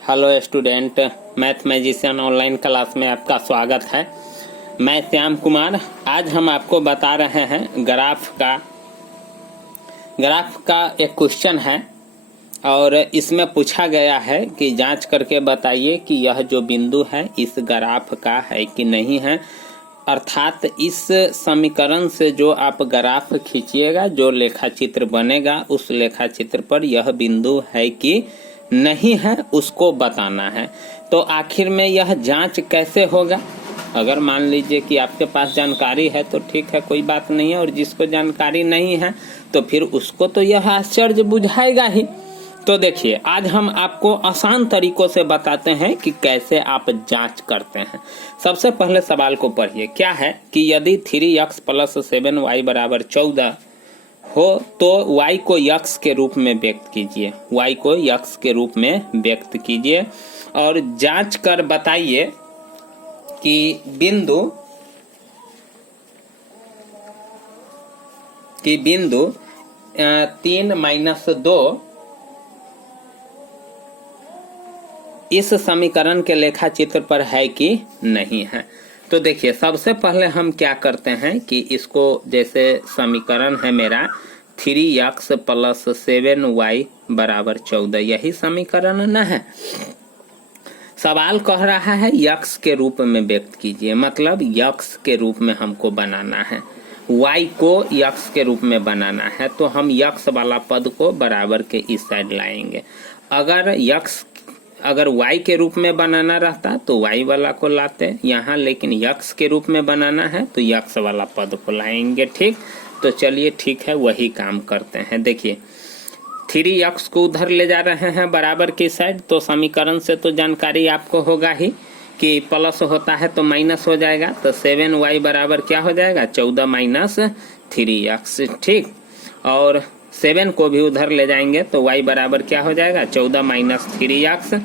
Hello student, math magician online class में आपका स्वागत है। मैं श्याम कुमार। आज हम आपको बता रहे हैं ग्राफ का एक क्वेश्चन है और इसमें पूछा गया है कि जांच करके बताइए कि यह जो बिंदु है इस ग्राफ का है कि नहीं है। अर्थात इस समीकरण से जो आप ग्राफ खींचिएगा, जो लेखा चित्र बनेगा, उस लेखा चित्र पर यह बिंदु है कि नहीं है उसको बताना है। तो आखिर में यह जांच कैसे होगा? अगर मान लीजिए कि आपके पास जानकारी है तो ठीक है, कोई बात नहीं है, और जिसको जानकारी नहीं है तो फिर उसको तो यह आश्चर्य बुझाएगा ही। तो देखिए, आज हम आपको आसान तरीकों से बताते हैं कि कैसे आप जांच करते हैं। सबसे पहले सवाल को पढ़िए। क्या है कि यदि 3x + 7y = 14 हो तो y को x के रूप में व्यक्त कीजिए। y को x के रूप में व्यक्त कीजिए और जांच कर बताइए कि बिंदु 3-2 इस समीकरण के लेखा चित्र पर है कि नहीं है। तो देखिए, सबसे पहले हम क्या करते हैं कि इसको, जैसे समीकरण है मेरा 3x + 7y = 14, यही समीकरण न है। सवाल कह रहा है x के रूप में व्यक्त कीजिए, मतलब x के रूप में हमको बनाना है, y को x के रूप में बनाना है। तो हम x वाला पद को बराबर के इस साइड लाएंगे। अगर y के रूप में बनाना रहता तो y वाला को लाते यहाँ, लेकिन x के रूप में बनाना है तो x वाला पद को लाएंगे। ठीक, तो चलिए ठीक है, वही काम करते हैं। देखिए, 3x को उधर ले जा रहे हैं बराबर की साइड, तो समीकरण से तो जानकारी आपको होगा ही कि प्लस होता है तो माइनस हो जाएगा। तो 7y बराबर क्या हो जाएगा? 14 - 3x। ठीक, और 7 को भी उधर ले जाएंगे तो y बराबर क्या हो जाएगा? 14 - 3x,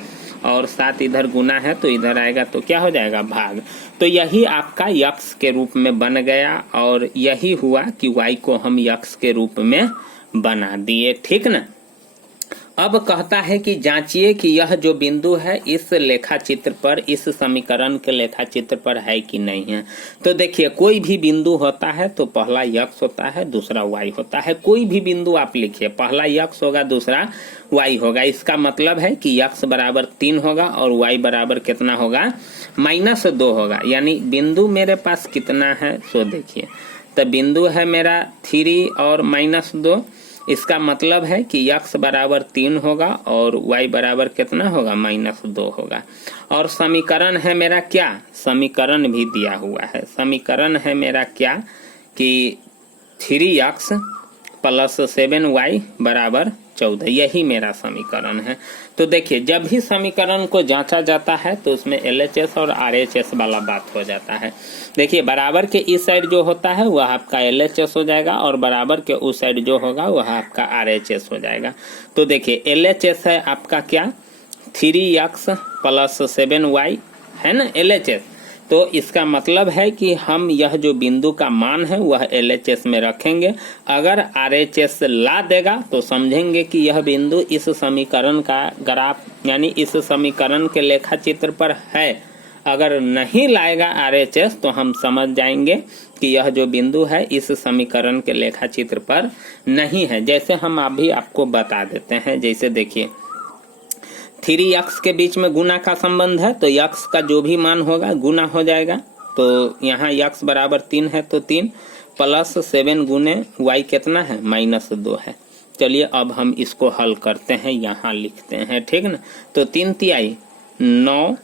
और 7 इधर गुना है तो इधर आएगा तो क्या हो जाएगा? भाग। तो यही आपका x के रूप में बन गया और यही हुआ कि y को हम x के रूप में बना दिए। ठीक ना? अब कहता है कि जांचिए कि यह जो बिंदु है इस लेखा चित्र पर, इस समीकरण के लेखा चित्र पर है कि नहीं है। तो देखिए, कोई भी बिंदु होता है तो पहला x होता है, दूसरा y होता है। कोई भी बिंदु आप लिखिए, पहला x होगा, दूसरा y होगा। इसका मतलब है कि x बराबर 3 होगा और y बराबर कितना होगा? -2 होगा। यानी बिंदु मेरे पास कितना है सो देखिए, तो बिंदु है मेरा 3 और -2। इसका मतलब है कि x बराबर 3 होगा और y बराबर कितना होगा? -2 होगा। और समीकरण है मेरा क्या? समीकरण भी दिया हुआ है। समीकरण है मेरा क्या कि 3x + 7y = 14, यही मेरा समीकरण है। तो देखिए, जब भी समीकरण को जांचा जाता है तो उसमें LHS और RHS वाला बात हो जाता है। देखिए, बराबर के इस साइड जो होता है वह आपका LHS हो जाएगा और बराबर के उस साइड जो होगा वह आपका RHS हो जाएगा। तो देखिए, LHS है आपका क्या? 3x + 7y है ना, LHS। तो इसका मतलब है कि हम यह जो बिंदु का मान है वह LHS में रखेंगे। अगर RHS ला देगा तो समझेंगे कि यह बिंदु इस समीकरण का ग्राफ, यानी इस समीकरण के लेखा चित्र पर है। अगर नहीं लाएगा RHS तो हम समझ जाएंगे कि यह जो बिंदु है इस समीकरण के लेखा चित्र पर नहीं है। जैसे हम अभी आपको बता देते हैं, जैसे देखिए, 3x के बीच में गुना का संबंध है तो x का जो भी मान होगा गुना हो जाएगा। तो यहाँ x बराबर 3 है तो 3 + 7 गुने y कितना है? -2 है। चलिए अब हम इसको हल करते हैं, यहाँ लिखते हैं। ठीक ना? तो 3 तिहाई 9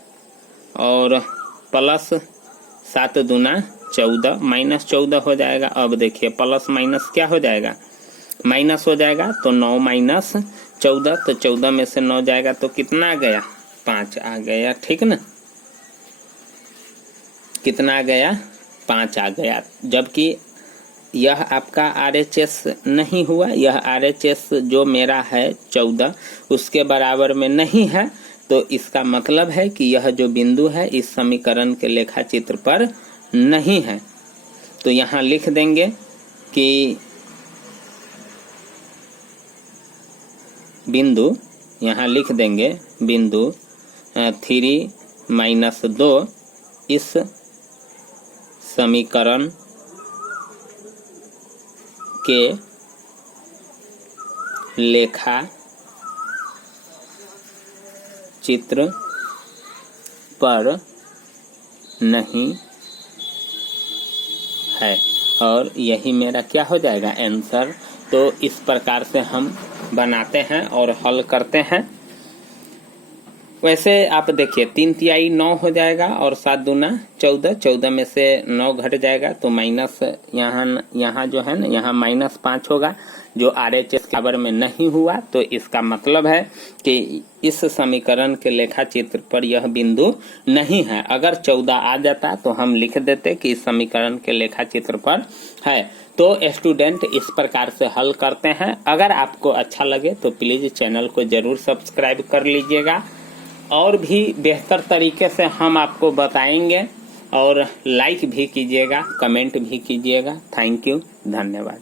और +7 दूना 14, -14 हो जाएगा। अब देखिए, प्लस माइनस क्या हो जाएगा? माइनस हो जाएगा। तो 9 - 14, तो 14 में से 9 जाएगा तो कितना आ गया? 5 आ गया। ठीक ना? कितना आ गया? 5 आ गया। जबकि यह आपका RHS नहीं हुआ, यह RHS जो मेरा है 14 उसके बराबर में नहीं है। तो इसका मतलब है कि यह जो बिंदु है इस समीकरण के लेखा चित्र पर नहीं है। तो यहाँ लिख देंगे कि बिंदु, यहाँ लिख देंगे बिंदु 3 - 2 इस समीकरण के लेखा चित्र पर नहीं है, और यही मेरा क्या हो जाएगा आंसर। तो इस प्रकार से हम बनाते हैं और हल करते हैं। वैसे आप देखिए 3 तिहाई 9 हो जाएगा और 7 दूना 14, 14 में से 9 घट जाएगा तो माइनस यहाँ जो है ना, यहाँ -5 होगा जो RHS के बराबर में नहीं हुआ। तो इसका मतलब है कि इस समीकरण के लेखा चित्र पर यह बिंदु नहीं है। अगर 14 आ जाता तो हम लिख देते कि इस समीकरण के लेखा चित्र पर है। तो स्टूडेंट इस प्रकार से हल करते हैं। अगर आपको अच्छा लगे तो प्लीज चैनल को जरूर सब्सक्राइब कर लीजिएगा, और भी बेहतर तरीके से हम आपको बताएंगे, और लाइक भी कीजिएगा, कमेंट भी कीजिएगा। थैंक यू, धन्यवाद।